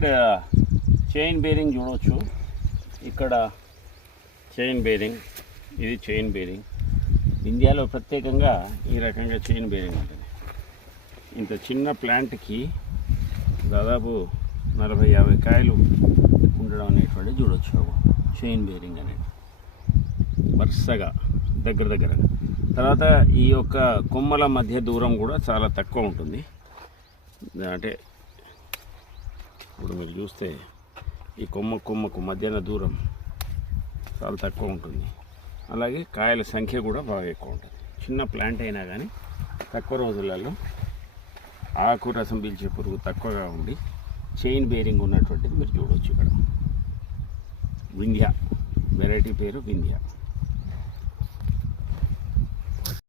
ఇక్కడ chain bearing చూడవచ్చు. ఇక్కడ చైన్ బేరింగ్, ఇది చైన్ బేరింగ్. ఇండియాలో ప్రత్యేకంగా ఈ రకంగా చైన్ బేరింగ్ ఉంటుంది. ఇంత చిన్న ప్లాంట్కి దాదాపు 40-50 కాయలు ఉండడం అనేటువంటి చూడవచ్చు. చైన్ బేరింగ్ అనేది వరుసగా దగ్గర. తర్వాత ఈ యొక్క కొమ్మల మధ్య దూరం కూడా చాలా తక్కువ ఉంటుంది. అంటే ఇప్పుడు మీరు చూస్తే ఈ కొమ్మకు మధ్యన దూరం చాలా తక్కువ ఉంటుంది. అలాగే కాయల సంఖ్య కూడా బాగా ఎక్కువ ఉంటుంది. చిన్న ప్లాంట్ అయినా కానీ తక్కువ రోజులలో ఆకు రసం పీల్చే పురుగు తక్కువగా ఉండి చైన్ బేరింగ్ ఉన్నటువంటిది మీరు చూడవచ్చు. ఇక్కడ వింధ్య, వెరైటీ పేరు వింధ్య.